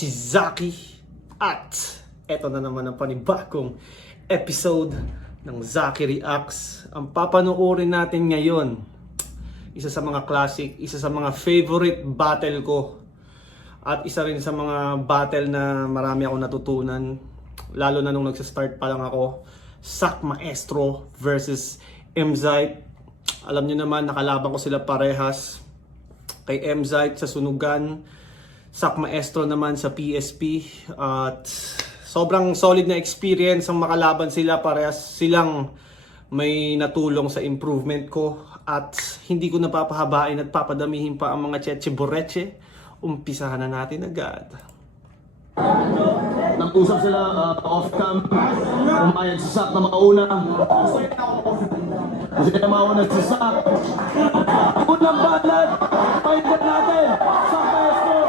si Zaki at eto na naman ang panibagong episode ng Zaki Reacts. Ang papanoorin natin ngayon, isa sa mga classic, isa sa mga favorite battle ko at isa rin sa mga battle na marami akong natutunan, lalo na nung nagsa-start pa lang ako. Sak Maestro versus Emzite. Alam nyo naman, nakalaban ko sila parehas. Kay Emzite sa Sunugan, Sak Maestro naman sa PSP. At sobrang solid na experience ang makalaban sila. Parehas silang may natulong sa improvement ko. At hindi ko napapahabain at papadamihin pa ang mga cheche boreche. Umpisahan na natin agad. Nag-usap sila off-cam, umayag si Sak na mauna. Kasi na mauna si Sak. Unang banat, pahindan natin, Sak Maestro.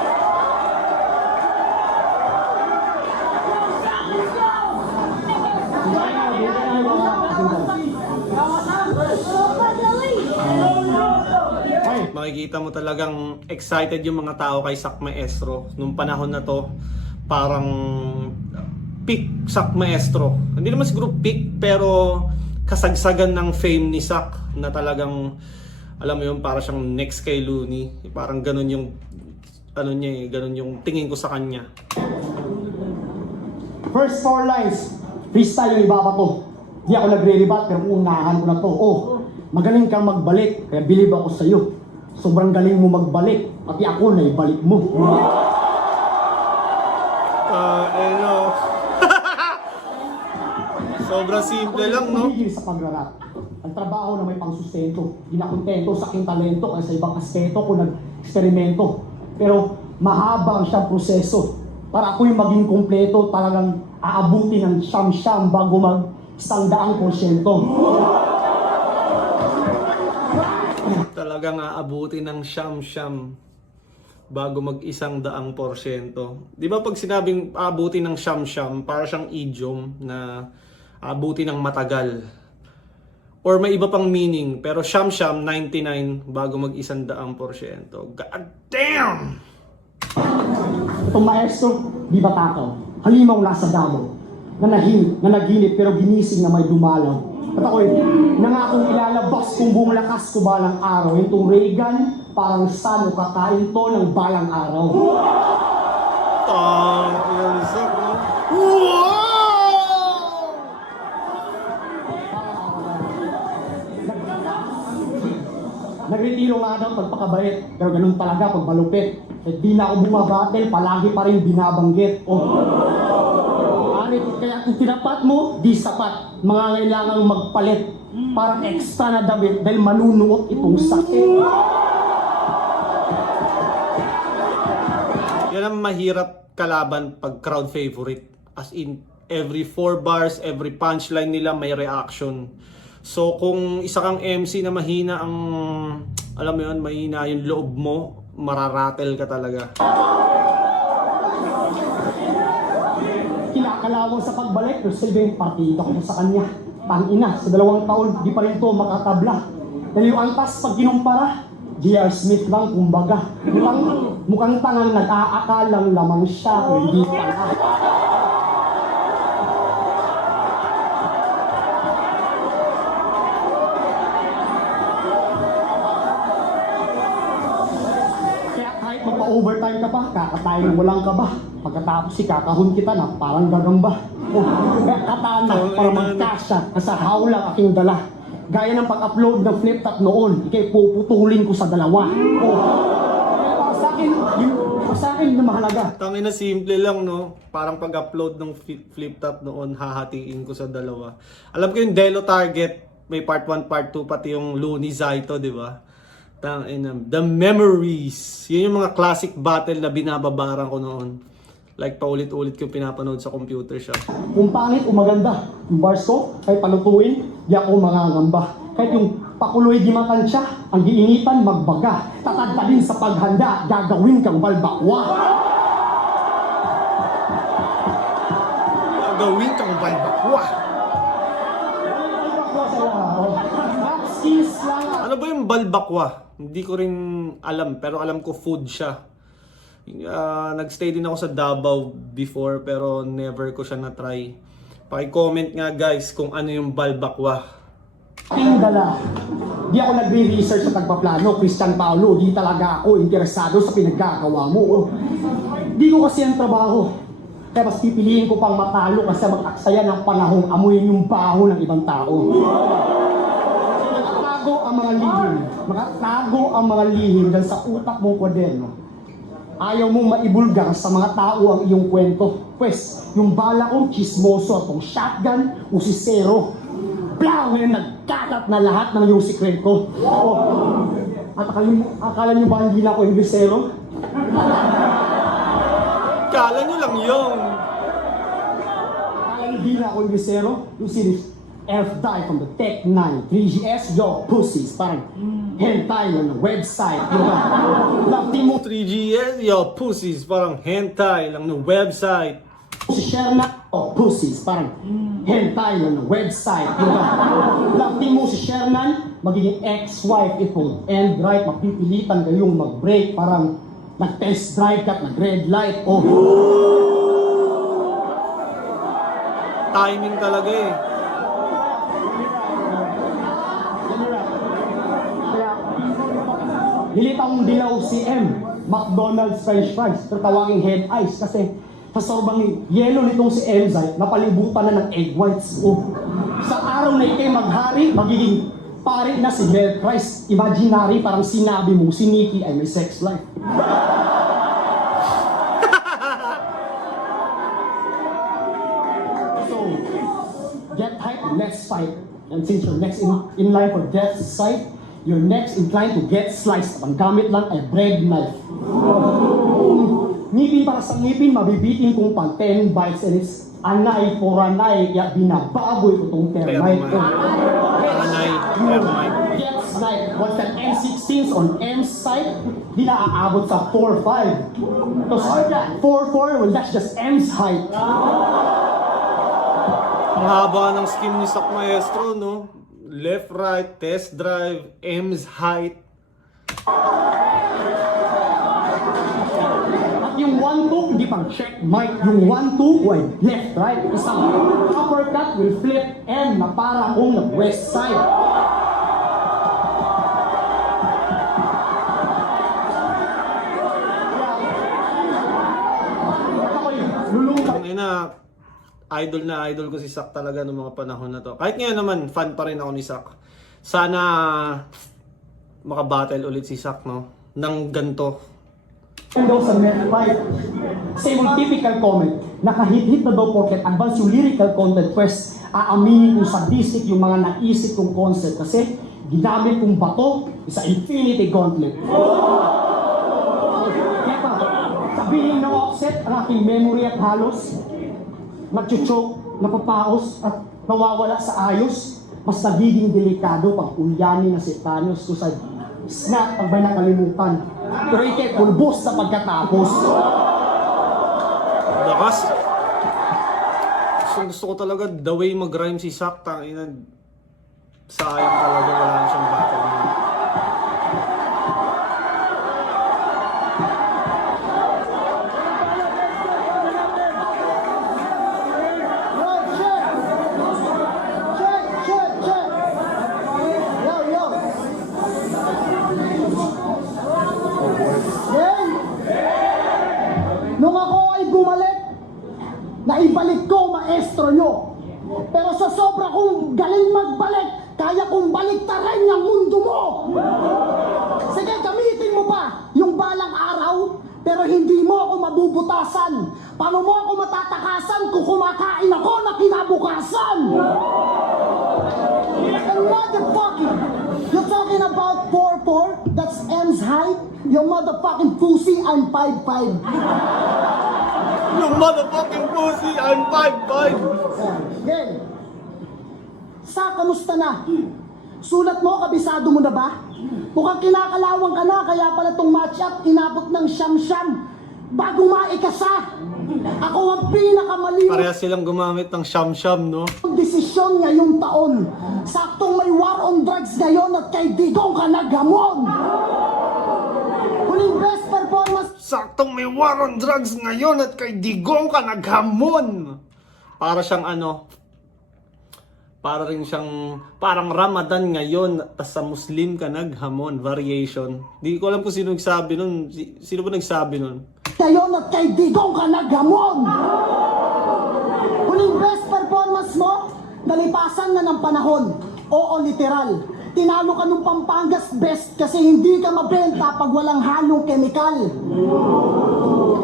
Makikita mo talagang excited yung mga tao kay Sak Maestro. Nung panahon na to, parang peak Sak Maestro. Hindi naman siguro peak, pero kasagsagan ng fame ni Sak na talagang, alam mo yun, parang siyang next kay Looney. Parang ganun yung, ano niya eh, ganun yung tingin ko sa kanya. First 4 lines, freestyle yung ibaba to. Di ako nagre-rebat pero unahan ko na to. Oh, magaling kang magbalik, kaya believe ako sa'yo. Sobrang galing mo magbalik, pati ako na ibalik mo. Hello. Sobrang simple lang, no? Tumigil sa pagrarap. Ang trabaho na may pangsustento. Di na kontento sa aking talento kaya sa ibang aspeto ko nag-eksperimento. Pero mahaba ang siyang proseso. Para ako'y maging kumpleto, talagang aabuti ng siyam-siyam bago mag-100%. Talagang aabuti ng siyam-siyam bago mag 100%. Di ba pag sinabing aabuti ng siyam-siyam, para siyang idiom na aabuti ng matagal. Or may iba pang meaning, pero siyam-siyam, 99 bago mag 100%. God damn! Itong maestro, di ba takaw? Halimaw nasa damo. Nanaginip pero ginising na may dumalaw. At ako'y nangakong ilalabas kung buong lakas ko balang araw. Itong Reagan, parang sano kakain to ng balang araw. Ilalsak, no? Wow! Nagretiro nga daw pagpakabait, pero ganun talaga pag malupit. At di na ako bumabatel, palagi pa rin binabanggit. Kaya kung tinapat mo, di sapat. Mangangailangang magpalit. Parang extra na damit dahil manunuot itong sakit. Yan ang mahirap kalaban pag crowd favorite. As in, every 4 bars, every punchline nila may reaction. So kung isa kang MC na mahina ang, alam mo yun, mahina yung loob mo, mararatel ka talaga. Kinakalawang sa pagbalik, pero still yung partida ko sa kanya. Tangina, sa 2 taon, di pa rin to makatabla. Dahil yung antas pag kinumpara, J.R. Smith lang kumbaga. Mukhang tangang nag-aakalang lamang siya, pero hindi pala. Kaya kahit magpa-overtime ka pa, kakatayin ng walang ka ba? Pagkatapos kakahon kita na parang gagamba. Kaya katana para magkasya sa hawlang aking dala. Gaya ng pag-upload ng flip-top noon, ikay puputulin ko sa dalawa. Sa akin na mahalaga. Tangin na simple lang, no? Parang pag-upload ng flip-top noon, hahatiin ko sa dalawa. Alam ko yung Delo Target, may part 1, part 2, pati yung Looney Zaito, di ba? The Memories. Yun yung mga classic battle na binababaran ko noon. Like paulit-ulit ko pinapanood sa computer shop. Kung pangit o maganda, yung bars ko, kahit palutuin, di ako mangangamba. Kahit yung pakuloy di matansya, ang giinitan magbaga. Tatad pa din sa paghanda, gagawin kang balbakwa. Gagawin kang balbakwa. Balbakwa sa lahat. Skills lang. Ano ba yung balbakwa? Hindi ko rin alam, pero alam ko food siya. Nagstay din ako sa Davao before pero never ko siya na-try. Paki-comment nga guys kung ano yung balbakwa. Aking dala. Di ako nagre-research sa pagpaplano, Christian Paolo. Di talaga ako interesado sa pinaggagawa mo. Di ko kasi ang trabaho. Kaya mas pipiliin ko pang matalo kasi mag-aksaya ng panahong amuyin yung baho ng ibang tao. Nakatago ang mga lihim. Nakatago ang mga lihim dahil sa utak mong kwaderno. Ayaw mong maibulgar sa mga tao ang iyong kwento. Pwes, yung bala kong chismoso at tong shotgun o si Zero. Blah! Ngayon nagkalat na lahat ng iyong sikret ko. Oh. At akala niyo ba hindi na ako yung Zero? Kala nyo lang yun. Akala hindi na ako yung Zero? You see this? F-Die from the Tech 9, 3GS, yo, pussies. Parang hentai lang ng website. Diba? Love mo 3GS, yo, pussies. Parang hentai lang ng website. si Sherman, oh, pussies. Parang hentai lang ng website. Diba? Love mo si Sherman, magiging ex-wife. It will end right. Mapipilitan kayong mag-break. Parang nag-test drive ka at nag-red light. Oh. Timing talaga eh. Nilitang dilaw si M. McDonald's French fries. Pero tawaging head ice kasi sa sorbang yellow nitong si M. Zay, napalibutan na ng egg whites. Oh. Sa araw na ikay maghari, magiging pare na si Bell Price. Imaginary, parang sinabi mo, si Nikki ay may sex life. So, get hype, let's fight. And since you're next in line for death's sight, you're next inclined to get sliced. Ang gamit lang ay bread knife. Ngipin para sa ngipin, mabibitin kong pang 10 bites and it's anay for anay. Kaya binababoy ko tong termite ko. Anay, termite. Get snipe. Once that M16's on M's side, di na aabot sa 4-5. Tapos 4-4, well that's just M's height. Ang haba ng skin ni Sak Maestro, no? Left, right, test drive, M's height. At yung 1-2, hindi pang checkmate. Yung 1-2, why left, right. Isang uppercut will flip M na para kung nag-west side. At ako'y lulutang. Ang ina, idol ko si Sak talaga ng mga panahon na to. Kahit ngayon naman, fan pa rin ako ni Sak. Sana makabattle ulit si Sak, no? Nang ganto. Daw sa net fight. Same old typical comment. Nakahit-hit na daw porket advance yung lyrical content quest. Aaminin kong sadistic yung mga naisip kong concept. Kasi ginamit kong bato sa Infinity Gauntlet. Kaya pa, sabihin ng offset ang aking memory at halos nagchuchok, napapaos at nawawala sa ayos, mas nagiging delikado pag ulyanin na si Thanos to sa snap pag may nakalimutan. Pero ikay pulbos sa pagkatapos. Lakas. Gusto ko talaga the way mag-rhyme si Sak. Tangina, sayang talaga wala na siyang battle. Nung ako ay bumalik, naibalik ko maestro nyo. Pero sa sobra kong galing magbalik, kaya kong baliktarin ang mundo mo. Sige, gamitin mo pa yung balang araw, pero hindi mo ako mabubutasan. Paano mo ako matatakasan kung kumakain ako na kinabukasan? And motherfucking, you're talking about 4-4? That's M's height? Yung motherfucking pussy, I'm 5'5". Yung motherfucking pussy, I'm 5'5". Okay. Sa, kamusta na? Sulat mo, kabisado mo na ba? Mukhang kinakalawang ka na, kaya pala tong matchup inabot ng siyam-siyam. Bago maikasa, ako ang pinakamaliw Parehas silang gumamit ng sham-sham, no? desisyon ngayong taon. Saktong may war on drugs ngayon at kay Digong ka nagamon. Huling best performance saktong may war on drugs ngayon at kay Digong ka naghamon. Para siyang para rin siyang parang Ramadan ngayon tas sa Muslim ka naghamon, variation. Di ko alam kung sino nagsabi nun. Sino ba nagsabi nun? Ngayon at kay Digong ka naghamon! Huling best performance mo, nalipasan na ng panahon. Oo, literal. Tinalo ka ng Pampangas best kasi hindi ka mabenta pag walang halong kemikal.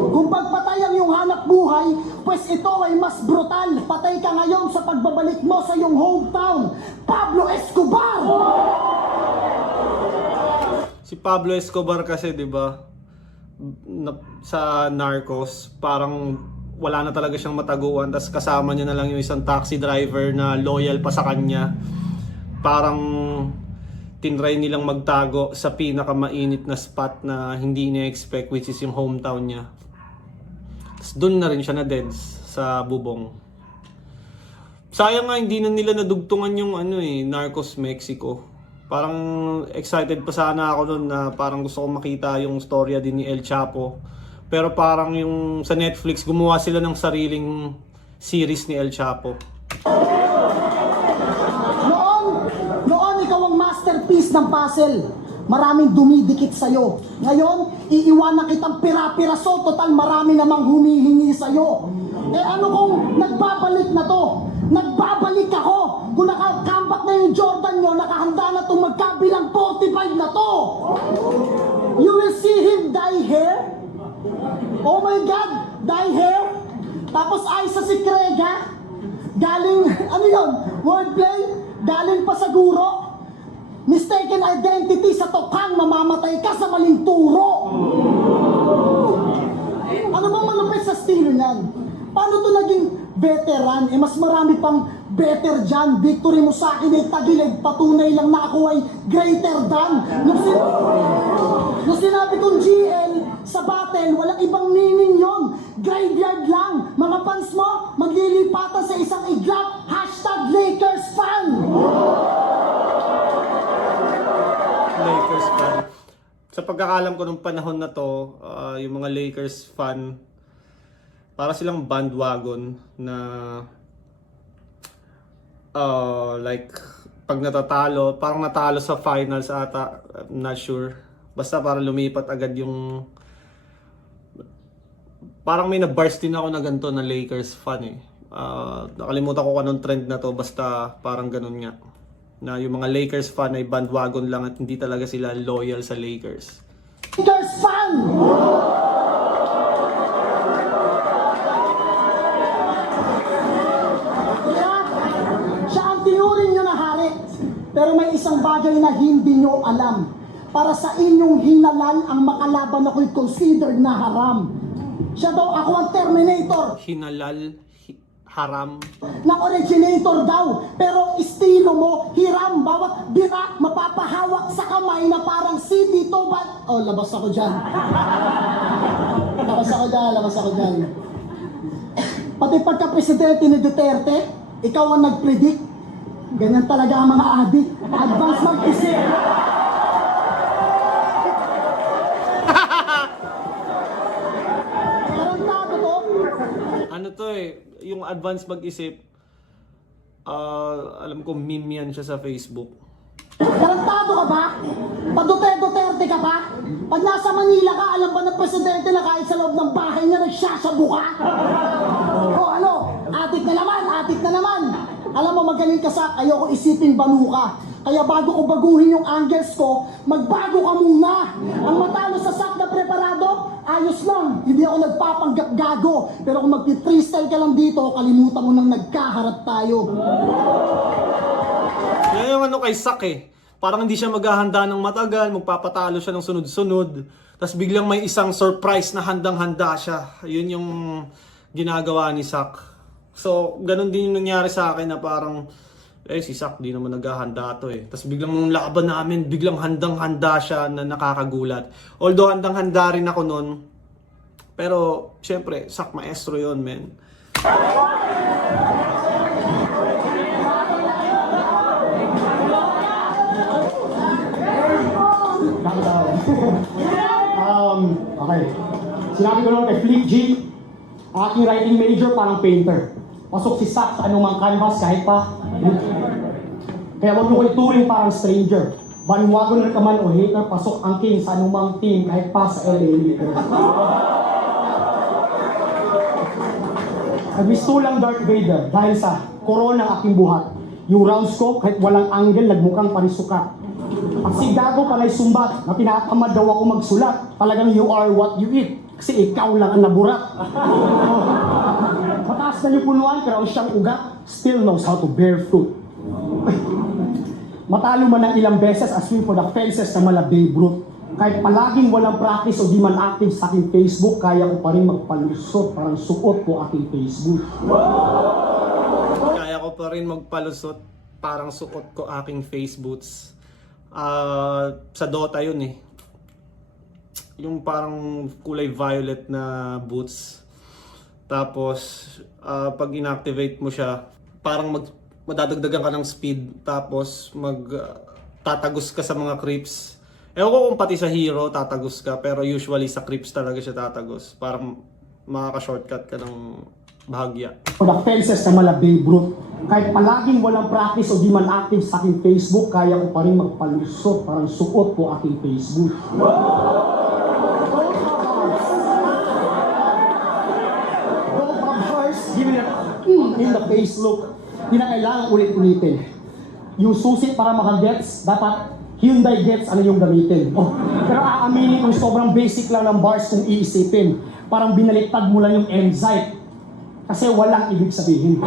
Kung pagpatay ang iyong hanap buhay, pues ito ay mas brutal. Patay ka ngayon sa pagbabalik mo sa iyong hometown. Pablo Escobar! Si Pablo Escobar kasi, 'di ba? Sa Narcos, parang wala na talaga siyang mataguan, tas kasama niya na lang yung isang taxi driver na loyal pa sa kanya. Parang tinry nilang magtago sa pinakamainit na spot na hindi niya expect, which is yung hometown niya. Tas doon na rin siya na deads sa bubong. Sayang nga hindi na nila nadugtungan yung Narcos Mexico. Parang excited pa sana ako doon na parang gusto ko makita yung storya din ni El Chapo. Pero parang yung sa Netflix gumawa sila ng sariling series ni El Chapo. Noon ikaw ang masterpiece ng puzzle. Maraming dumidikit sa'yo. Ngayon, iiwanan kitang pira-piraso. Total, marami namang humihingi sa'yo. Eh ano kung nagbabalik na to? Nagbabalik ako. Kung naka-comeback na yung Jordan nyo, nakahanda na itong magkabilang 45 na to. You will see him dye hair. Oh my God, dye hair. Tapos ay sa si Krega. Galing, wordplay. Galing pa sa guro. Mistaken identity sa tokang, mamamatay ka sa maling turo. Ano bang malupit sa estilo niyan? Paano to naging veteran? Mas marami pang better dyan. Victory mo sa akin ay tagilid. Patunay lang na ako ay greater than. Nung sinabi kong GL sa battle, walang ibang meaning yon. Graveyard lang. Mga fans mo, maglilipatan sa isang iglap. #Lakers fan. Lakers fan. Sa pagkakalam ko nung panahon na to, yung mga Lakers fan, para silang bandwagon na like pag natatalo, parang natalo sa finals ata, I'm not sure. Basta para lumipat agad yung parang may na-burst din ako na ganito na Lakers fan eh. Nakalimutan ko kung anong trend na to, basta parang ganun nga. Na yung mga Lakers fan ay bandwagon lang at hindi talaga sila loyal sa Lakers. Lakers fan! Siya ang tinuring nyo na hari. Pero may isang bagay na hindi nyo alam. Para sa inyong hinalal, ang makalaban ako'y considered na haram. Siya daw, ako ang Terminator. Hinalal, haram. Na originator daw. Pero estilo mo, hiram. Bawat bira, mapapahawak sa kamay na parang CD to ba? Oh, labas ako dyan. Labas ako dyan. Pati pagka-presidente ni Duterte, ikaw ang nag-predict. Ganyan talaga ang mga adik. Advance mag-isip. Tarantado to. Ano to yung advance mag-isip, alam ko meme yan siya sa Facebook. Tarantado ka ba? Paduterte ka ba? Pag nasa Manila ka, alam ba ng presidente na kahit sa loob ng bahay niya nagsasabu ka? O ano? Atik na naman. Alam mo, magaling ka sa ayoko isiping banu ka. Kaya bago ko baguhin yung angles ko, magbago ka muna. Ang matalo sa sak na preparado, ayos lang. Hindi ako nagpapanggap gago. Pero kung mag-freestyle ka lang dito, kalimutan mo nang nagkaharap tayo. Yan yung kay Sak Parang hindi siya maghahanda ng matagal, magpapatalo siya ng sunod-sunod. Tapos biglang may isang surprise na handang-handa siya. Yun yung ginagawa ni Sak. So, ganun din yung nangyari sa akin na parang, si Sak di naman naghahanda to Tapos biglang nung laban namin, biglang handang-handa siya na nakakagulat. Although handang-handa rin ako nun. Pero, syempre, Sak maestro yun, men. Okay. Sinabi ko noon kay Flick G, aking writing major parang painter. Pasok si Sak sa anumang canvas kahit pa. Kaya huwag mo ko ituring parang stranger. Baniwago na ka man o hater, pasok ang king sa anumang team kahit pa sa LA Lakers. Nagmistulang Darth Vader dahil sa corona ang aking buhat. Yung rounds ko, kahit walang angle, nagmukhang parisukat. Pag si Gago pala'y sumbat, na tinatamad daw ako magsulat, talagang you are what you eat. Kasi ikaw lang ang naburat. Mataas na yung punuan, pero ang siyang ugat, still knows how to bear fruit. Matalo man ng ilang beses, as swing for the fences na mala Babe Ruth. Kahit palaging walang practice o di man active sa aking Facebook, kaya ko pa rin magpalusot, parang suot ko aking Facebook. Kaya ko pa rin magpalusot, parang suot ko aking face boots. Sa Dota yun eh. Yung parang kulay violet na boots. Tapos, pag inactivate mo siya, parang madadagdagan ka ng speed. Tapos, tatagos ka sa mga creeps. Ewan ko kung pati sa hero tatagos ka, pero usually sa creeps talaga siya tatagos. Parang makaka-shortcut ka ng bahagya. For the fences na mala Babe Ruth. Kahit palaging walang practice o di man active sa aking Facebook, kaya ko pa rin magpalusot, parang suot ko aking Facebook. Give me that in the face look. Hindi na kailangan ulit-ulitin. Yung susi para makagets, dapat Hyundai gets ano yung gamitin. Oh, pero aaminin kung sobrang basic lang ng bars kung iisipin. Parang binaliktad mo lang yung enzyme. Kasi walang ibig sabihin.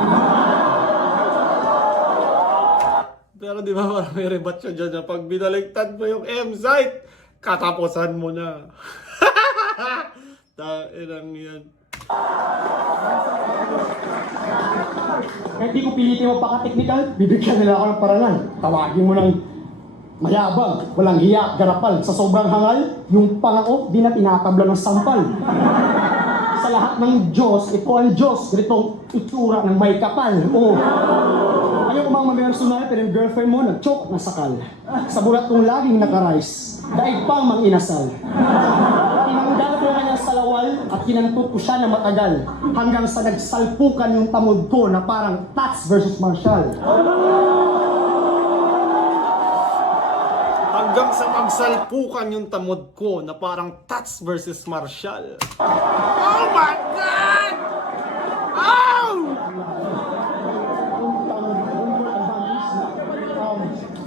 Pero di ba parang may rebat siya dyan na pag binaligtad mo yung M-site, katapusan mo na. Tainang yan. Kahit di ko pilitin mo paka-technical, bibigyan nila ako ng parangal. Tawagin mo ng mayabang, walang hiya, garapal. Sa sobrang hangal, yung pangako, di na tinatabla ng sampal. Sa lahat ng Diyos, ito ang Diyos. Ganitong itsura ng may kapal. Oh. Ayaw ko mga mamersonal, pero yung girlfriend mo nag-choke na sakal. Sa bulat kong laging nakarise, daig pang mang-inasal. Tinanggal ko kanyang salawal at kinantut ko siya na matagal. Hanggang sa nagsalpukan yung tamod ko na parang Tats versus Marshall. Hanggang sa magsalpukan yung tamod ko na parang Tats versus Marshall. Oh my God! Oh!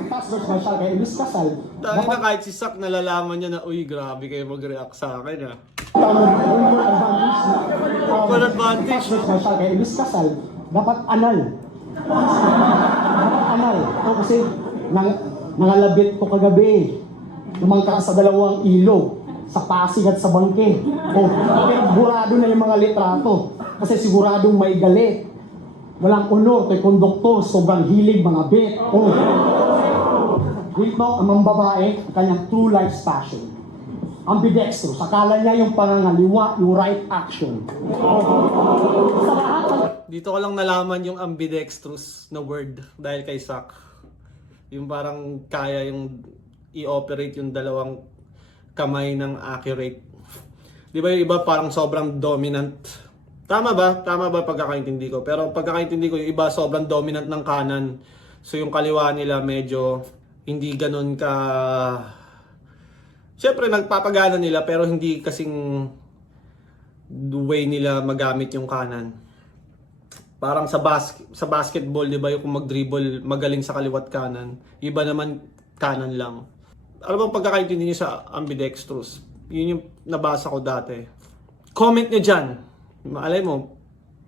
Tats versus Marshall, kaya Luis Casal. Dahil na kahit si Sak nalalaman niya na, uy, grabe kayo mag-react sa akin ah. Goal advantage. Tats versus Marshall, kaya Luis Casal. Dapat anal. Dapat anal. O kasi, nangalabit ko kagabi. Lumangka sa dalawang ilog. Sa Pasig at sa Bangke. Oh, pero burado na yung mga litrato. Kasi siguradong may galit. Walang honor kay konduktor, sobrang hilig mga bet. Oh. Dito, ang mga babae, ang kanyang true life's passion. Ambidextrous. Akala niya yung pangangaliwa, yung right action. Sa lahat ng... Dito ko lang nalaman yung ambidextrous na word dahil kay Sak. Yung parang kaya yung i-operate yung dalawang kamay ng accurate. Di ba yung iba parang sobrang dominant? Tama ba? Tama ba pagkakaintindi ko? Pero pagkakaintindi ko, yung iba sobrang dominant ng kanan. So yung kaliwa nila medyo hindi ganun ka... Siyempre nagpapagana nila pero hindi kasing way nila magamit yung kanan. Parang sa basketball, di ba, yung kung mag-dribble, magaling sa kaliwat kanan. Iba naman kanan lang. Ano bang pagkakaintindi niyo sa ambidextrous? Yun yung nabasa ko dati. Comment nyo dyan. Alay mo,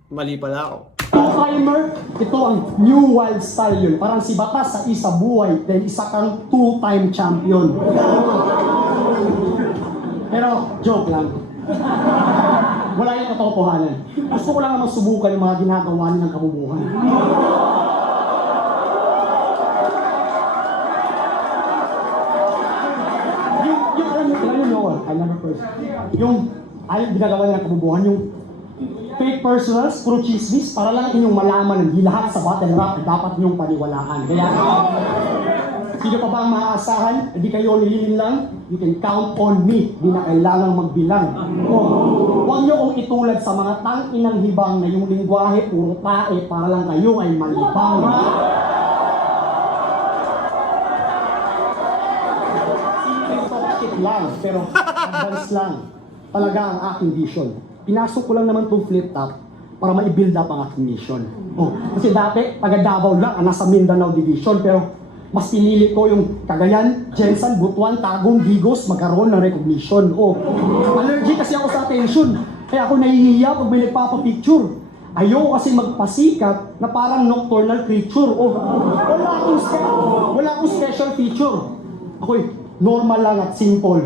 mali pala ako. Timer, ito ang new wild style yun. Parang si Batas sa isa buhay, then isa kang two-time champion. Pero, joke lang. Wala yung katotohanan. Gusto ko lang naman subukan yung mga ginagawa nilang kabubuhan. Yung alam nyo, I never first. Yung ginagawa nilang kabubuhan, yung fake personals, puro chismis, para lang inyong malaman hindi lahat sa battle rap dapat inyong paniwalaan. Kaya, Sino pa ba ang maaasahan? Hindi kayo nililin lang? You can count on me. Di na kailangang magbilang. Huwag niyo kong itulad sa mga tang-inang hibang na yung lingwahe puro tae para lang kayo ay malibang. Shit lang, pero advance lang. Talaga ang aking vision. Pinasok ko lang naman itong flip top para ma-build up ang aking mission. Kasi dati, taga Davao lang, nasa Mindanao Division, pero mas pinili ko yung Cagayan, Jensan, Butuan, Tagum, Digos, magkaroon ng recognition. Allergic kasi ako sa attention. Kaya ako nahihiya pag may nagpapapicture. Ayoko kasi magpasikat na parang nocturnal creature. Wala akong special feature. Ako'y normal lang at simple.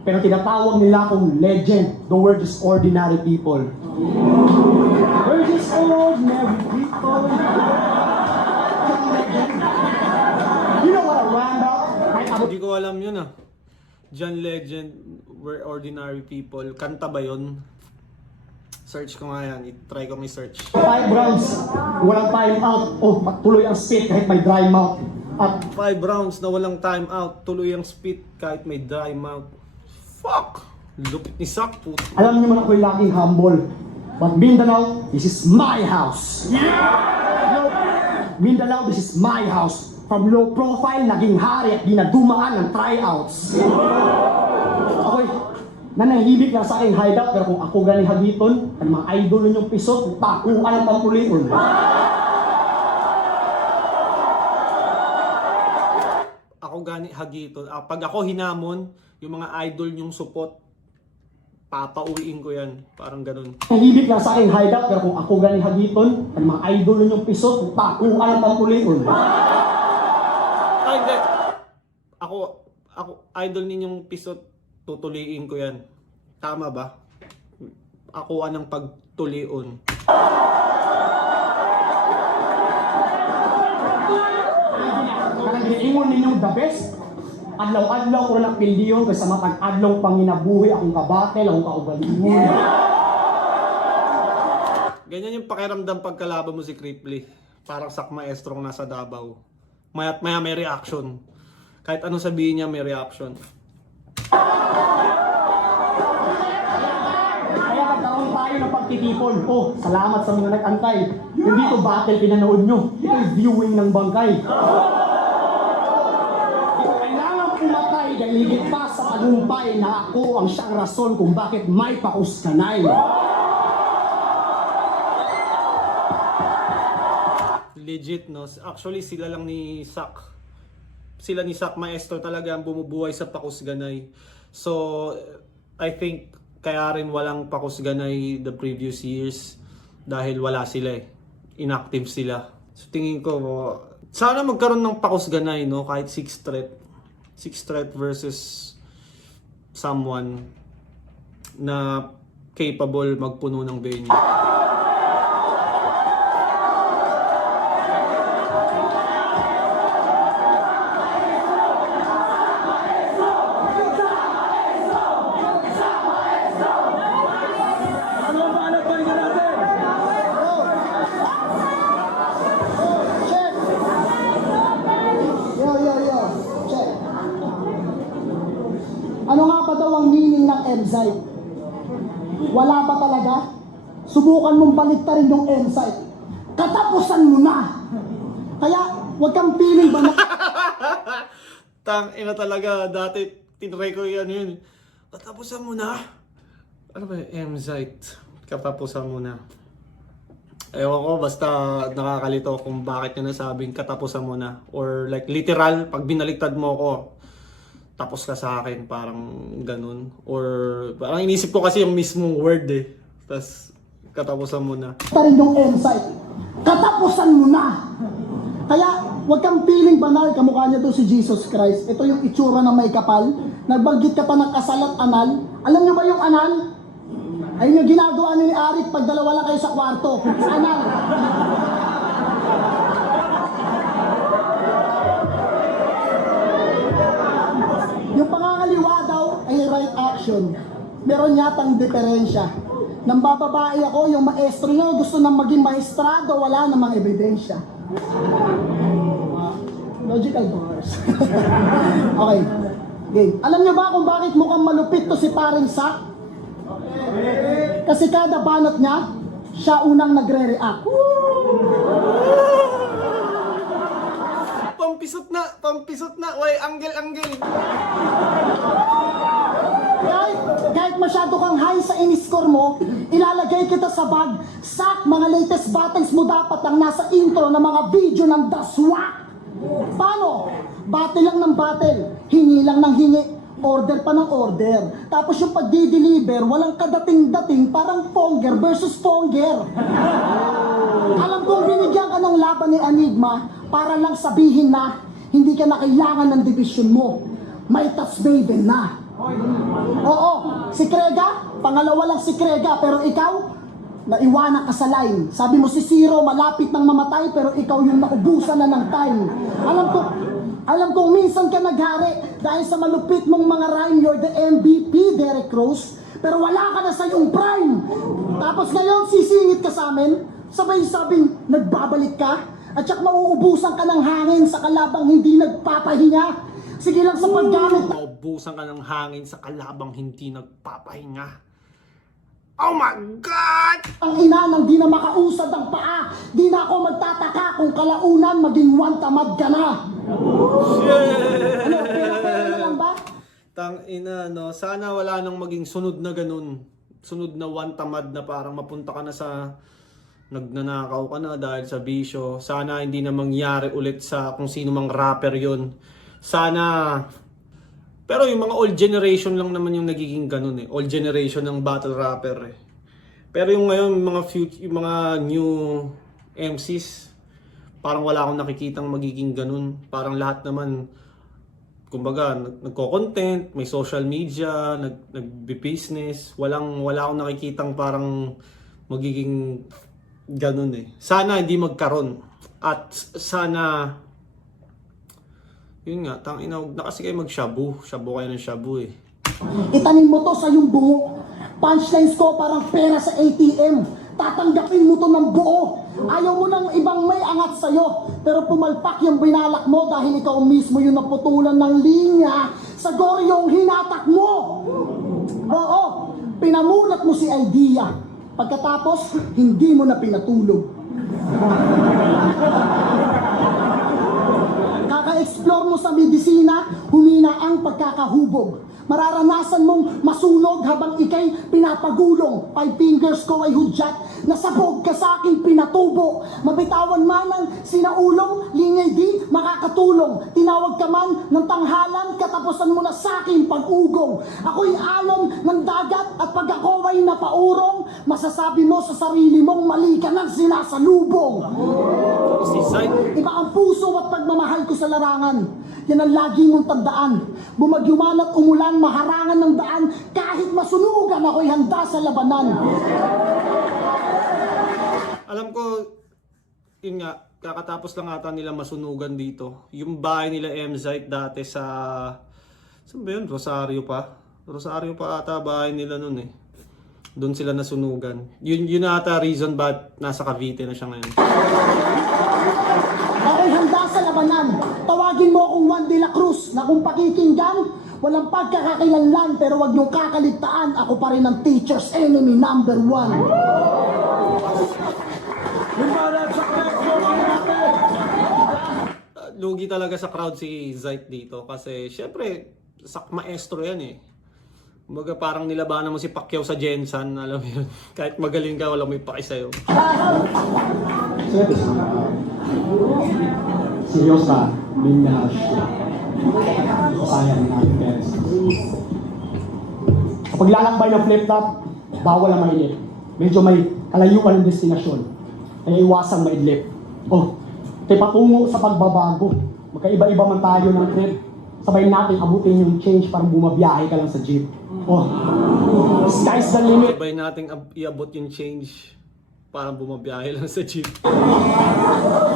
Pero tinatawag nila akong legend. The word is ordinary people. We're just ordinary people. You know what I rhymed out? Hindi ko alam yun ah. John Legend, We're Ordinary People. Kanta ba yun? Search ko nga yan. I-try ko may search. 5 rounds. Walang time out. Patuloy ang spit kahit may dry mouth. At 5 rounds na walang time out. Tuloy ang spit kahit may dry mouth. Fuck! Lupit ni Sak po. alam niyo man ako'y laging humble. But Mindanao, this is my house. Mindanao, this is my house. From low profile, naging hari at di na dumaan ng tryouts. Ako'y nanahimik lang sa aking hideout, pero kung ako gani hagiton, ang mga idol ninyong pisot, takuan ang pampulion. Ako gani hagiton. Pag ako hinamon, yung mga idol nyong support, papauwiin ko yan. Parang ganun. Nanahimik lang sa aking hideout, pero kung ako gani hagiton, ang mga idol ninyong pisot, takuan ang pampulion. Ay, hindi. Ako, idol ninyong pisot, tutuliin ko yan. Tama ba? Ako anang pagtulion. Kanang giingon ninyong the best, adlaw-adlaw ko na pildiyon kaysa matag adlaw panginabuhi akong kabatel, akong kaugalingon. Ganyan yung pakiramdam pagkalaban mo si Cripply. Parang sak maestrong nasa Davao. Maya't maya may reaction. Kahit anong sabihin niya, may reaction. Kaya nagkaroon tayo ng pagtitipon. Salamat sa mga nag-antay. Hindi to battle pinanood nyo. Ito'y viewing ng bangkay. Kailangan pumatay dahil higit pa sa tagumpay na ako ang siyang rason kung bakit may pakuskanay. Legit, no? Actually, sila lang ni Sak. Sila ni Sak Maestro talaga ang bumubuhay sa Pakusganay. So, I think kaya rin walang Pakusganay the previous years dahil wala sila eh. Inactive sila. So, tingin ko, sana magkaroon ng Pakusganay, no? Kahit 6 threat. 6 threat versus someone na capable magpuno ng venue. Ano ang balat pa rin natin? Check! Yo. Check. Ano nga ba daw ang meaning ng Emzite? Wala ba talaga? Subukan mong baliktarin yung Emzite. Katapusan mo na! Kaya, huwag kang feeling ba na... Tang ina talaga, dati tinry ko yun. Katapusan mo na. Ano ba yung Emzite? Katapusan mo na. Ewan ko, basta nakakalito kung bakit nyo nasabing katapusan mo na. Or like literal, pag binaliktad mo ako, tapos ka sa akin, parang ganun. Or parang inisip ko kasi yung mismong word eh. Tapos katapusan mo na. rin yung Emzite. Katapusan mo na! Kaya, huwag kang feeling banal, kamukha niya to si Jesus Christ. Ito yung itsura ng may kapal. Nagbanggit ka pa ng kasal at anal. Alam niyo ba yung anal? Ayun yung ginagawa ni Arik pag dalawa lang kayo sa kwarto. Anal. Yung pangangaliwa daw ay right action. Meron yatang diferensya. Nang bababae ako, yung maestro nyo gusto nang maging maestrado, wala namang ebidensya. Logical bars. Okay. Game. Alam niyo ba kung bakit mukhang malupit to si paring Sak? Kasi kada banat niya, siya unang nagre-react. Pampisot na, way, anggel. Kahit masyado kang high sa in-score mo, ilalagay kita sa bag. Sak, mga latest battles mo dapat ang nasa intro ng mga video ng The Swak. Paano? Battle lang ng battle, hingi lang ng hingi, order pa ng order. Tapos yung pagdi-deliver, walang kadating-dating, parang Fonger versus Fonger. Alam kong binigyan ka ng laban ni Enigma para lang sabihin na hindi ka na kailangan ng division mo. May touch baby na. Oo, si Krega, pangalawa lang si Krega, pero ikaw, naiwanan ka sa line. Sabi mo si Zero, malapit nang mamatay, pero ikaw yung naubusan na ng time. Alam kong minsan ka naghari dahil sa malupit mong mga rhyme, you're the MVP, Derek Rose, pero wala ka na sa iyong prime. Tapos ngayon, sisingit ka sa amin, sabay sabing nagbabalik ka, at syak mauubusan ka ng hangin sa kalabang hindi nagpapahinga. Sige lang sa paggamit. Maubusan ka ng hangin sa kalabang hindi nagpapahinga. Oh my God! Ang ina nang di na makausad ang paa, di na ako magtataka kung kalaunan maging one tamad ka na. Ano, pera na lang ba? Tang ina, no? Sana wala nang maging sunod na ganun. Sunod na one tamad na parang mapunta ka na sa nagnanakaw ka na dahil sa bisyo. Sana hindi na mangyari ulit sa kung sino mang rapper yon. Sana. Pero yung mga old generation lang naman yung nagiging ganun eh. Old generation ng battle rapper eh. Pero yung ngayon, yung mga new MCs, parang wala akong nakikitang magiging ganun. Parang lahat naman, kumbaga, nagko-content, may social media, nag-business. Wala akong nakikitang parang magiging ganun eh. Sana hindi magkaroon. At sana, yun nga, tangina, huwag na kasi kayo mag-shabu. Shabu kayo ng shabu eh. Itanim mo to sa iyong bungo. Punchlines ko parang pera sa ATM. Tatanggapin mo to ng buo. Ayaw mo ng ibang may angat sa'yo. Pero pumalpak yung binalak mo dahil ikaw mismo yung naputulan ng linya sa goryong hinatak mo. Oo, pinamulat mo si Idea. Pagkatapos, hindi mo na pinatulog. Kaka-explore mo sa medisina, humina ang pagkakahubog. Mararanasan mong masunog habang ikay pinapagulong. 5 fingers ko ay hudyat, nasabog ka sa aking pinatubo. Mabitawan man ang sinaulong, lingay di makakatulong. Tinawag ka man ng tanghalan, katapusan mo na sa aking pag-ugong. Ako'y alon ng dagat at pag ako ay napaurong, masasabi mo sa sarili mong mali ka ng sinasalubong. Si Zay. Iba ang puso at pagmamahal ko sa larangan. Yan ang lagi mong tandaan. Bumagyo man at umulan, maharangan ng daan. Kahit masunugan, ako'y handa sa labanan. Alam ko, yun nga, kakatapos lang ata nila masunugan dito. Yung bahay nila M-Zite dati sa, saan ba yun? Rosario pa? Rosario pa ata bahay nila nun eh. Doon sila nasunugan. Yun ata reason ba't nasa Cavite na siya ngayon. Ako'y handa sa labanan. Tawagin mo akong Juan de la Cruz na kung pakikinggan, walang pagkakakilanlan, pero wag niyong kakaligtaan, ako pa rin ang teacher's enemy number 1. Lugi talaga sa crowd si Zite dito kasi syempre maestro yan eh. Kumbaga parang nilabanan mo si Pacquiao sa Jensen, alam mo yun. Kahit magaling ka, walang may paki sa'yo. Seryosa, minahas siya. Sayang natin Perez. Kapag lalakbay ng flip-top, bawal ang mainit. Medyo may kalayuan ng destinasyon. Kaya iwasang maidlip. Oh, kay patungo sa pagbabago. Magkaiba-iba man tayo ng trip. Sabay natin abutin yung change parang bumabiyahe ka lang sa jeep. Oh, sky's the limit. Sabay nating iabot yung change parang bumabiyahe lang sa jeep.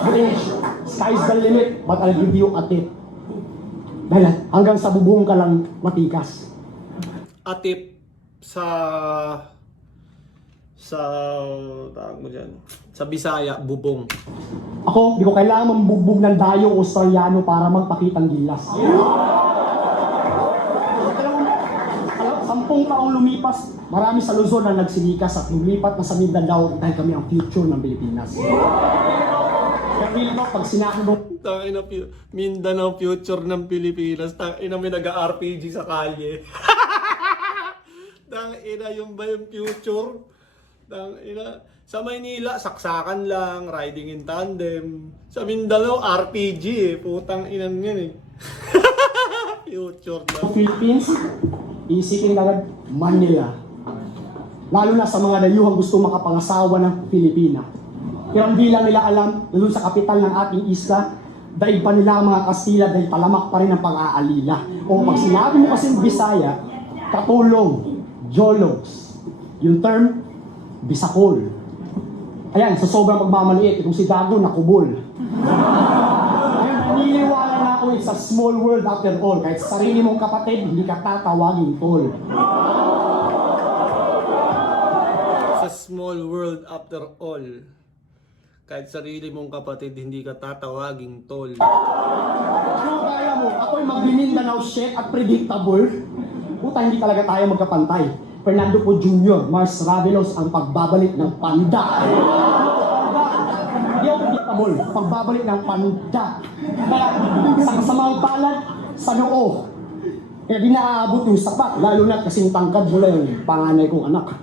Range, sky's the limit, but I'll give you a tip. Dahil hanggang sa bubong ka lang matikas. Atip sa tawag mo dyan, sa Bisaya, bubong. Ako, di ko kailangan mambugbog ng dayong Australiano para magpakitang gilas. Sampung taong lumipas, marami sa Luzon na nagsilikas at lumipat na sa Mindanao dahil kami ang future ng Pilipinas. Kaya feeling ko, pag sinabi mo, Tangina, Mindanao future ng Pilipinas. Tangina, may nag-RPG sa kalye. Tangina, yung ba yung future? Tangina, sa Maynila, saksakan lang, riding in tandem. Sa Mindanao, RPG eh. Putang inan yan eh. Future na. Philippines, isipin agad Manila. Lalo na sa mga dayuhang gusto makapangasawa ng Pilipina. Pero hindi lang nila alam na doon sa kapital ng ating isla, daig pa nila ang mga Kastila dahil talamak pa rin ang pang-aalila. O pag sinabi mo kasing Bisaya, katulong, jologs. Yung term, bisakol. Ayan, sa sobrang pagmamaliit, itong si Dago nakubol. Ayun, naniniwala na ako, it's a small world after all. Kahit sa sarili mong kapatid, hindi ka tatawagin tol. Sa small world after all. Kahit sarili mong kapatid, hindi ka tatawaging tol. Ano kaya mo? Ako'y mag-Mindanao chef at predictable. Puta, hindi talaga tayo magkapantay. Fernando Po Jr., Mars Ravelos ang pagbabalik ng panda. Hindi ako predictable. Pagbabalik ng panda. Kaya sa kasamang palad, sa noo. Kaya di naaabot yung sapat. Lalo na kasing tangkad mo lang yung panganay kong anak.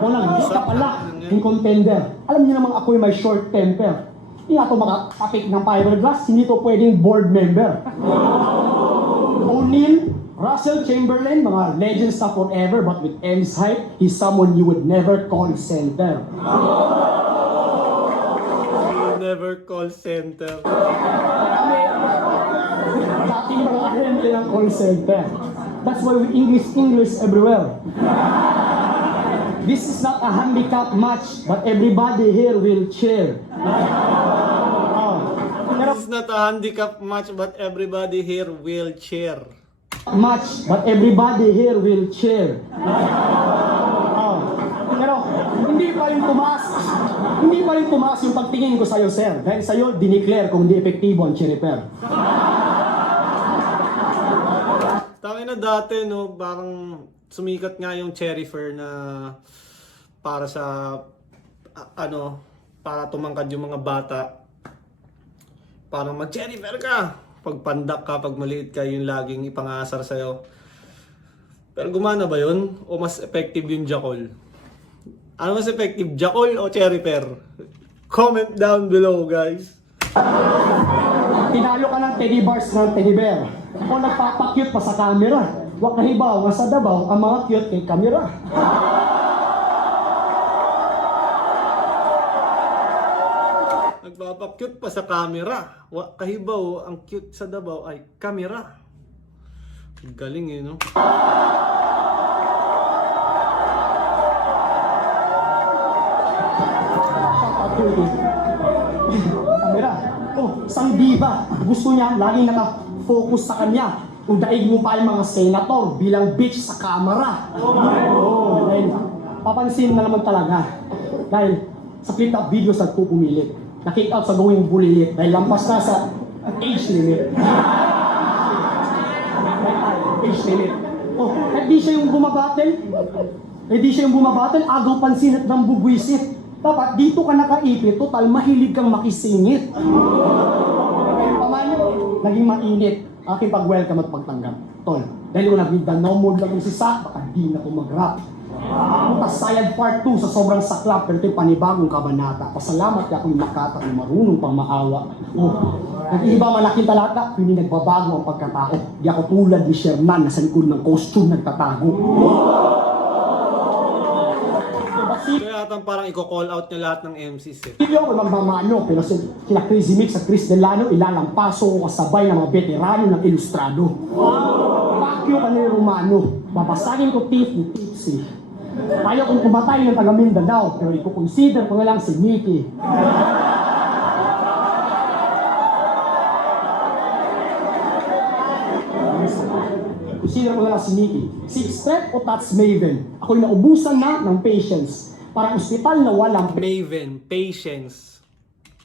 Walang, hindi ka pala yung contender. Alam niyo namang ako'y may short temper. Hindi nga ito makatapik ng fiberglass, hindi ito pwedeng board member. O'Neal, Russell Chamberlain, mga legends na forever, but with M's height, he's someone you would never call center. Never call center. Dating mga ahente ng call center. That's why we English everywhere. This is not a handicap match, but everybody here will cheer. This is not a handicap match, but everybody here will cheer. Match, but everybody here will cheer. Pero hindi pa rin tumaas yung pagtingin ko sa'yo, sir. Dahil sa'yo, dineclare kung di epektibo ang cherry pear. Tangina dati, no, parang sumikat nga yung cherry fair na para sa, para tumangkad yung mga bata. Parang mag-cherry fair ka. Pag pandak ka, pag maliit ka, yung laging ipangasar sa'yo. Pero gumana ba yun? O mas effective yung Jackal? Ano mas effective, Jackal o cherry pear? Comment down below, guys. Tinalo ka ng teddy bars ng teddy bear. O nagpapakyut pa sa camera. Wag kahibaw, nga sa dabaw, ang mga cute kay camera. Nagpapakyut pa sa camera. Kahibaw, ang cute sa Davao ay camera. Galing eh, no? Camera. Oh, isang diva. Gusto niya, laging naka-focus sa kanya. Udaig mo pa yung mga senator bilang bitch sa camera. Oh, dahil papansin na naman talaga. Dahil sa clip-up videos nagpupumilit. Na-kick out sa going bulilit dahil lampas na sa age limit. Age limit. Oh, di siya yung bumabattle. Di siya yung bumabattle, agaw pansin at nambubwisit. Dapat dito ka nakaipit, total mahilig kang makisingit. Kaya pamanyo, naging mainit. Aking pag-welcome at pagtanggap. Tol, dahil ko nag-Mindanao mode lang yung si Sak, baka di na ko mag-rap. Tapos sayad part 2 sa sobrang saklap, pero ito yung panibagong kabanata. Pasalamat ka kung nakata kung marunong pang maawa. Oh, nag-iiba malaking talata, hindi nagbabago ang pagkatao. Di ako tulad ni Sherman na sa likod ng costume nagtatago. Kaya atang parang i-call out niya lahat ng MCs eh. Hindi ako magmamano, pero sila Crazy Mix at Chris Delano, ilalampaso ko kasabay ng mga veterano ng Ilustrado. Pakyo ka na yung Romano, babasagin ko Tiff ni Tipsy. Tayo kung kumatay ng taga Mindanao, pero i-consider ko na lang si Nicky. Consider ko na lang si Nicky. Si Step o Tats Maven, ako'y naubusan na ng patience. Parang ospital na walang Maven, patience.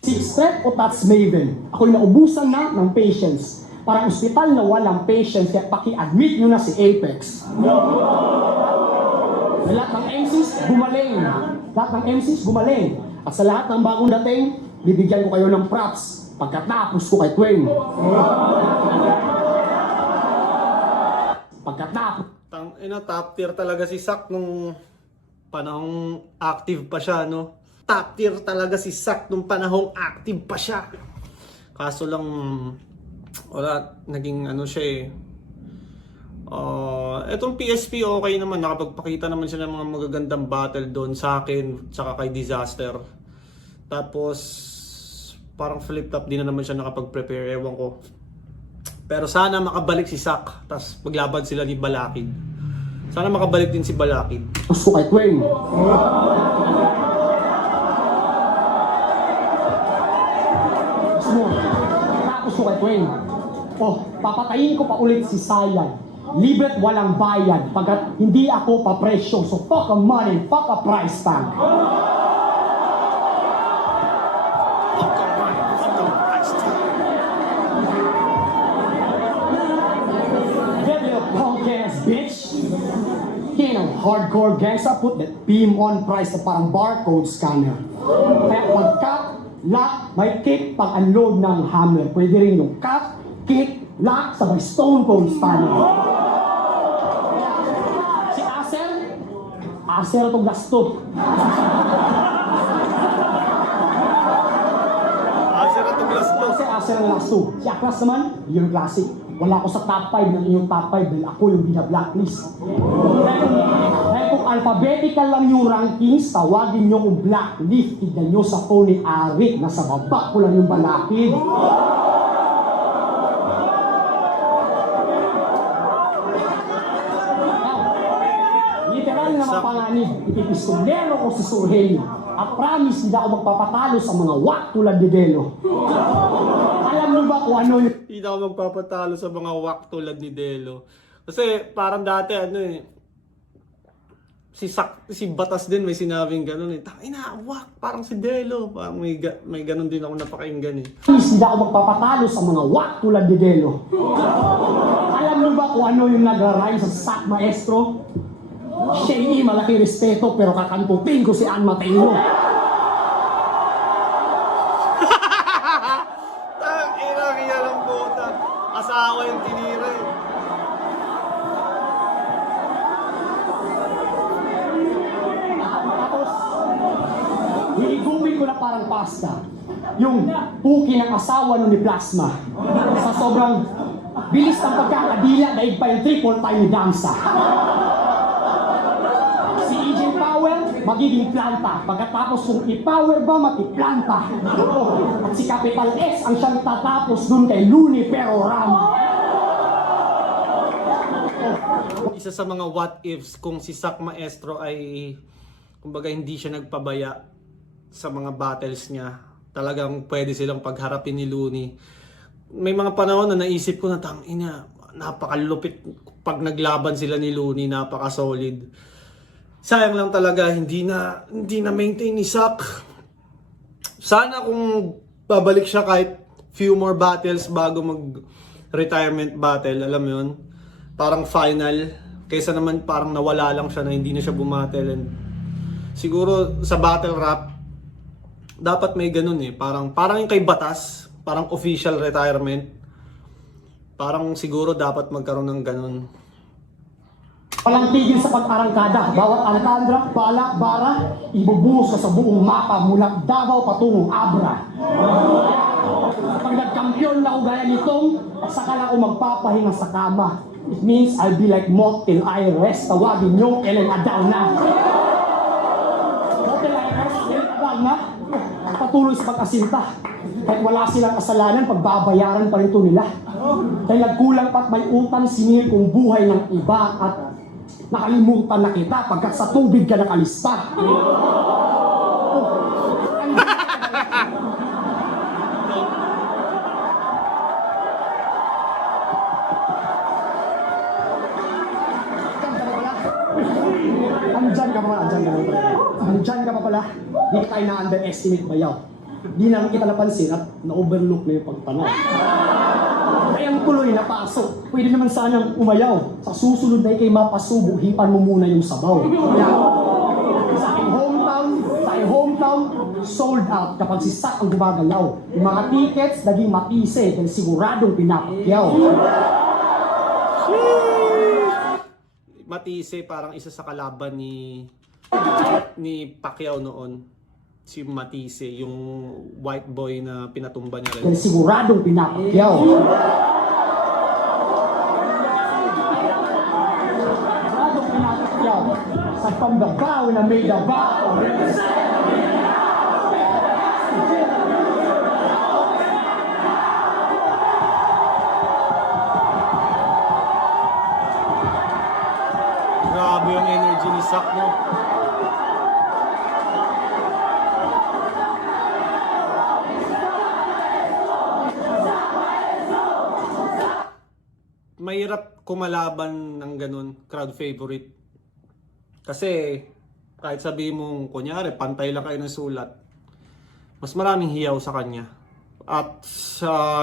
Six step o touch maven. Ako'y naubusan na ng patience. Parang ospital na walang patience, kaya paki-admit nyo na si Apex. Sa lahat ng MCs, gumaling. Lahat ng MCs, gumaling. At sa lahat ng bagong dating, bibigyan ko kayo ng props pagkatapos ko kay Twain. Pagkatapos. Top tier talaga si Sak nung panahong active pa siya, no? Top tier talaga si Sak nung panahong active pa siya. Kaso lang, wala, naging ano siya eh. Etong PSP okay naman, nakapagpakita naman siya ng mga magagandang battle doon sa akin, tsaka kay Disaster. Tapos, parang flip-top din na naman siya nakapag-prepare, ewan ko. Pero sana makabalik si Sak, tapos maglaban sila ni Balakid. Sana makabalik din si Balakid. Gusto kay Twain. Tapos ko kay Twain. Oh, papatayin ko pa ulit si Sayad. Libre at walang bayad pagkat hindi ako papresyo. So fuck a money, fuck a price tag. Get little punk ass bitch. Yan ang hardcore gangsta, put that beam on price na parang barcode scanner. Kaya pag-cut, lock, may kick pag-unload ng hammer. Pwede rin yung cut, kick, lock, sabay stone cold spanner. Si Acer itong gasto. Acer ang last two. Si Aklas naman, yung classic. Wala ako sa top 5 ng inyong top 5 dahil ako yung bina-blacklist. Dahil kung alphabetical lang yung rankings, tawagin nyo kung blacklist. Tignan nyo sa phone ni Arik, nasa baba ko lang yung Balakid. Literal na mapanganib, ipipistolero ko si Surhelio. At promise, hindi ako magpapatalo sa mga wak tulad ni Delo. Alam mo ba kung ano yung... Hindi ako magpapatalo sa mga wak tulad ni Delo. Kasi parang dati si Batas din may sinabing gano'n eh. Tangina, wak, parang si Delo. Parang may gano'n din ako napakinggan eh. Promise, hindi ako magpapatalo sa mga wak tulad ni Delo. Alam mo ba kung ano yung nagraray sa Sak Maestro? Siya hindi malaki respeto pero kakantutin ko si Ann Mateo. Tangina, kaya lang puta. Asawa yung tinira eh. Tapos, hihigupin ko na parang pasta. Yung puki ng asawa nun ni Plasma. Sa sobrang bilis ng pagkakadila, daig pa yung triple time ni Damsa. Si EJ Power, magiging planta. Pagkatapos kung i-power ba, matiplanta. At si Capital S ang siyang tatapos dun kay Looney Perorama. Isa sa mga what ifs kung si Sak Maestro ay kumbaga hindi siya nagpabaya sa mga battles niya. Talagang pwede silang pagharapin ni Looney. May mga panahon na naisip ko na tangina, napakalupit pag naglaban sila ni Looney, napaka-solid. Sayang lang talaga hindi na maintain ni Sak. Sana kung babalik siya kahit few more battles bago mag-retirement battle, alam mo yun? Parang final, kaysa naman parang nawala lang siya na hindi na siya bumattle. And siguro sa battle rap, dapat may ganun eh. Parang yung kay Batas, parang official retirement. Parang siguro dapat magkaroon ng ganun. Walang tigil sa pag-arangkada. Bawat Alcandra, Balak, Bara, ibubuhos ka sa buong mapa mula Davao patungong Abra. Kapag nagkampiyon lang ako gaya nitong, saka lang ako magpapahinga sa kama. It means I'll be like Mot till I rest. Tawagin nyo, Ellen Adalna. Mot till I rest, Ellen Adalna. Patuloy sa pag-asinta. Kahit wala silang kasalanan, pagbabayaran pa rin ito nila. Dahil nagkulang pa't may utang sinil kung buhay ng iba at nakalimutan na kita pagkat sa tubig ka nakalista. Andyan ka pa pala. Hindi ka tayo na-underestimate bayaw. Di na kita napansin at na-overlook na yung pagtanong. Kayang tuloy na pasok. Pwede naman sanang umayaw. Sa susunod na ikay mapasubo, hipan mo muna yung sabaw. Kaya, sa aking hometown, sold out kapag si Sak ang gumagalaw. Yung mga tickets, naging matise dahil siguradong pinapakyaw. Matisse, parang isa sa kalaban ni Pacquiao noon. Si Matisse, yung white boy na pinatumba niya rin. Dahil siguradong pinapakyaw. Siguradong pinapakyaw. Sa pambabaw na may dabaw. Grabe yung energy ni Sak, no? Mahirap kumalaban ng ganun, crowd favorite. Kasi kahit sabihin mong kunyari, pantay lang kayo ng sulat, mas maraming hiyaw sa kanya. At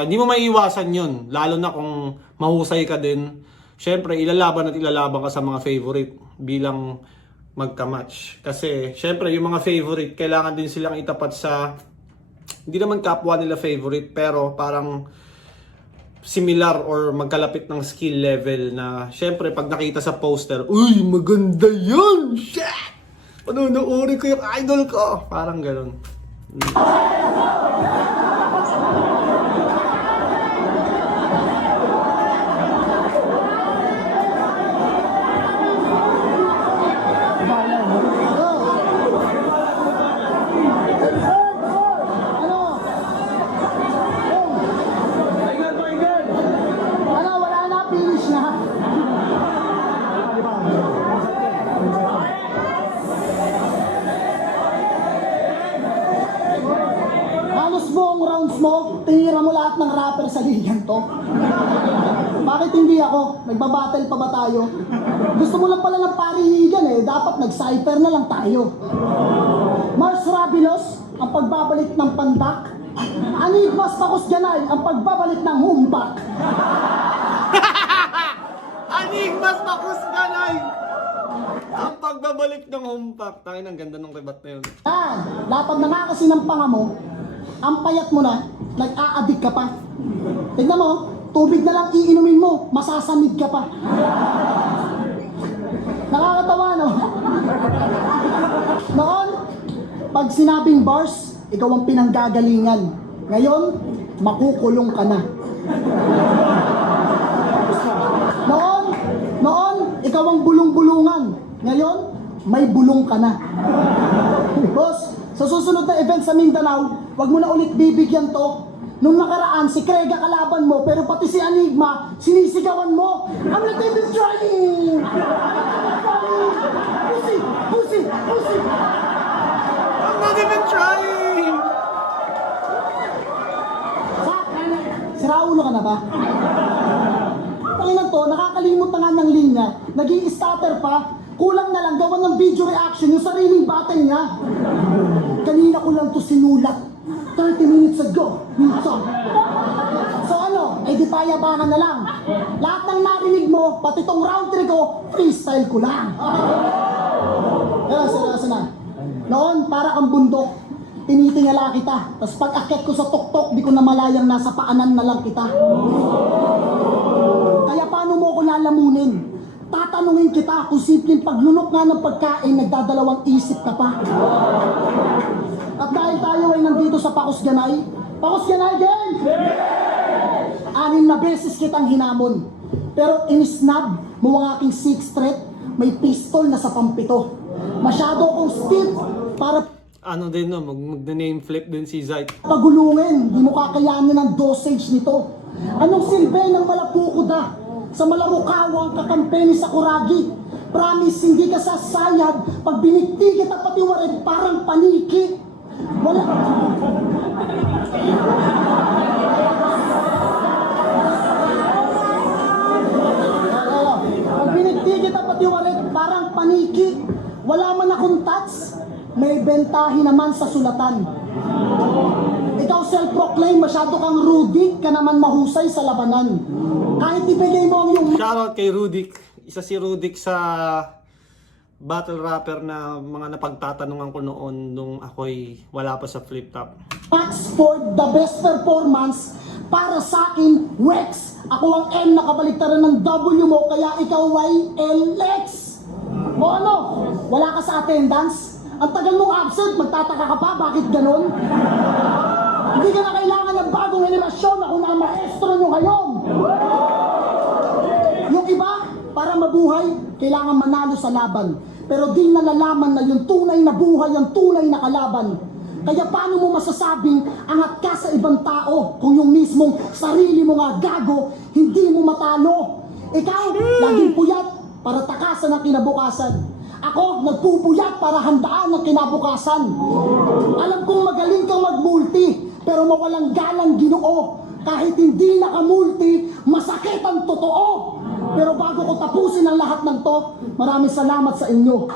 hindi mo maiiwasan yun, lalo na kung mahusay ka din. Syempre, ilalaban ka sa mga favorite bilang magka-match. Kasi syempre, yung mga favorite, kailangan din silang itapat sa, hindi naman kapwa nila favorite, pero parang similar or magkalapit ng skill level na syempre pag nakita sa poster, uy, maganda yan! Shit! Panunuuri ko yung idol ko! Parang ganun. Wala na, finish na. Halos buong rounds mo, tinira mo lahat ng rapper sa ligan to. Bakit hindi ako? Nagbabattle pa ba tayo? Gusto mo lang pala ng parihigan eh, dapat nag-cypher na lang tayo. Mars Rabilos, ang pagbabalik ng pandak. Anigmas Pakusganay, ang pagbabalik ng humpak. Anigmas Pakusganay! Ang pagbabalik ng humpak. Tangin, ang ganda ng rebat na yun. Lapag na nga kasi ng panga mo, ang payat mo na, nag-a-addict ka pa. Tignan mo, tubig na lang iinumin mo, masasamid ka pa. Nakakatawa, no? Noon, pag sinabing bars, ikaw ang pinanggagalingan. Ngayon, makukulong ka na. Noon, ikaw ang bulong-bulungan. Ngayon, may bulong ka na. Boss, sa susunod na event sa Mindanao, wag mo na ulit bibigyan to. Nung nakaraan, si Krega kalaban mo, pero pati si Enigma, sinisigawan mo. I'm not even trying! Pussy! I'm not even trying! Sira ulo ka na ba? Tanginan to, nakakalimot na nga ng linya, naging starter pa, kulang na lang gawan ng video reaction yung sariling battle niya. Kanina ko lang to sinulat, 30 minutes ago. So ano, di payabangan na lang. Lahat ng narinig mo, pati tong round 3 ko, freestyle ko lang. Seryoso na. Noon, para kang bundok, tinitingala kita. Tapos pag akit ko sa tuktok, di ko na malayang nasa paanan na lang kita. Kaya paano mo ko lalamunin? Tatanungin kita kung simpleng paglunok nga ng pagkain, nagdadalawang isip ka pa. At dahil tayo ay nandito sa Pakusganay gang! 6 na beses kitang hinamon. Pero inisnab mo ang aking 6th threat, may pistol na sa pampito. Masyado akong stiff para Ano din no, mag-name flip din si Zayt. pagulungin, di mo kakayanin ang dosage nito. Anong silbi ng malapukuda? Sa malamukawa ang kakampi ni Sakuragi. Promise, hindi ka sasayad. Pag binikti kita pati warin, parang paniki. Wala. Pag binikti kita pati warin, parang paniki. Wala man akong touch, may bentahin naman sa sulatan. self-proclaim, masyado kang Rudy, ka naman mahusay sa labanan. Kahit ibigay mo ang iyong Shoutout kay Rudik. Isa si Rudik sa battle rapper na mga napagtatanungan ko noon nung ako'y wala pa sa flip top. max for the best performance. Para sa akin, Rex. Ako ang M na kabaliktaran ng W mo, kaya ikaw ay LX. O ano? Wala ka sa attendance? Ang tagal mong absent, magtataka ka pa, bakit ganon? Hindi ka na kailangan ng bagong henerasyon, ako na ang maestro nyo ngayon. Yung iba, para mabuhay, kailangan manalo sa laban. Pero di nalalaman na yung tunay na buhay, ang tunay na kalaban. Kaya paano mo masasabing angat ka sa ibang tao kung yung mismong sarili mo nga gago, hindi mo matalo? Ikaw, laging puyat para takasan ang kinabukasan. Ako, nagpupuyat para handaan ang kinabukasan. Alam kong magaling kang magmulti, pero mawalang galang Ginoo. Kahit hindi nakamulti, masakit ang totoo. Pero bago ko tapusin ang lahat ng to, maraming salamat sa inyo.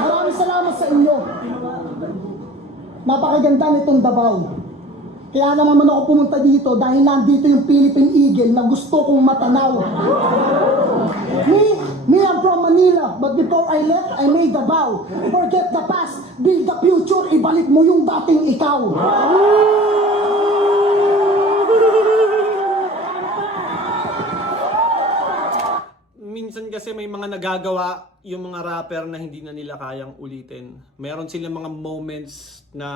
Maraming salamat sa inyo. Napakaganda nitong Davao. Kaya naman ako pumunta dito dahil nandito yung Philippine Eagle na gusto kong matanaw. Me, I'm from Manila, but before I left, I made the vow. Forget the past, build the future, ibalik mo yung dating ikaw. Minsan kasi may mga nagagawa yung mga rapper na hindi na nila kayang ulitin. Meron silang mga moments na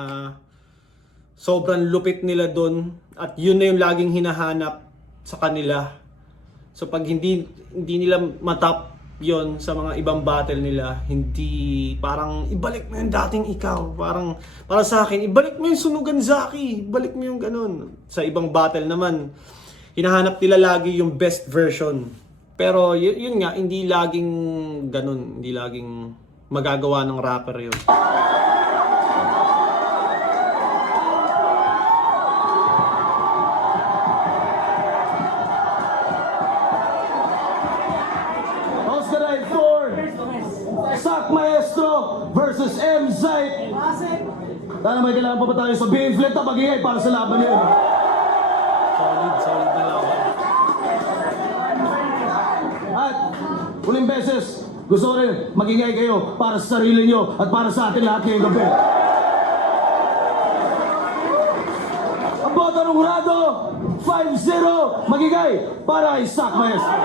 sobrang lupit nila doon at yun na yung laging hinahanap sa kanila. So pag hindi nila matap yon sa mga ibang battle nila, hindi parang ibalik mo yung dating ikaw. Parang para sa akin, ibalik mo yung sunugan Zaki, ibalik mo yung ganun. Sa ibang battle naman, hinahanap nila lagi yung best version. Pero yun nga, hindi laging ganun, hindi laging magagawa ng rapper yun. Oscar Night 4, Sak Maestro versus M. Zite. Sana may kailangan pa ba tayo sabihin? Flip top, magingay para sa laban yun. Solid na laban. At uling beses, gusto ko rin magingay kayo para sa sarili nyo at para sa atin lahat ngayong gabi. Ang botong rado, 5-0, magingay para kay Sak Maestro.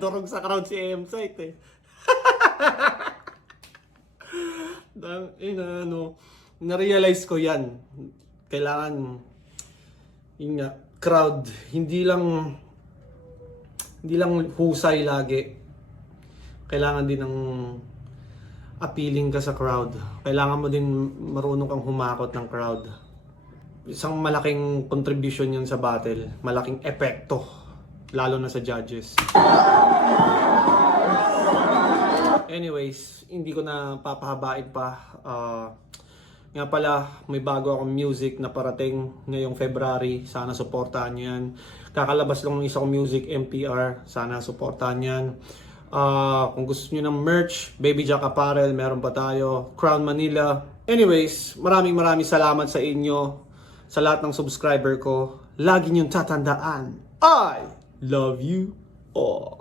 Dorog sa crowd si M-Site eh. Na-realize ko yan. Kailangan, yun nga, crowd, hindi lang husay lagi. Kailangan din ng appealing ka sa crowd. Kailangan mo din marunong kang humakot ng crowd. Isang malaking contribution yun sa battle. Malaking epekto. Lalo na sa judges. Anyways, hindi ko na papahabain pa. Nga pala, may bago akong music na parating ngayong February. Sana supportahan nyo yan. Kakalabas lang ng isa kong music, MPR. Sana supportahan yan. Kung gusto nyo ng merch, Baby Jack Apparel, meron pa tayo. Crown Manila. Anyways, maraming salamat sa inyo. Sa lahat ng subscriber ko. Lagi nyo tatandaan. I love you all.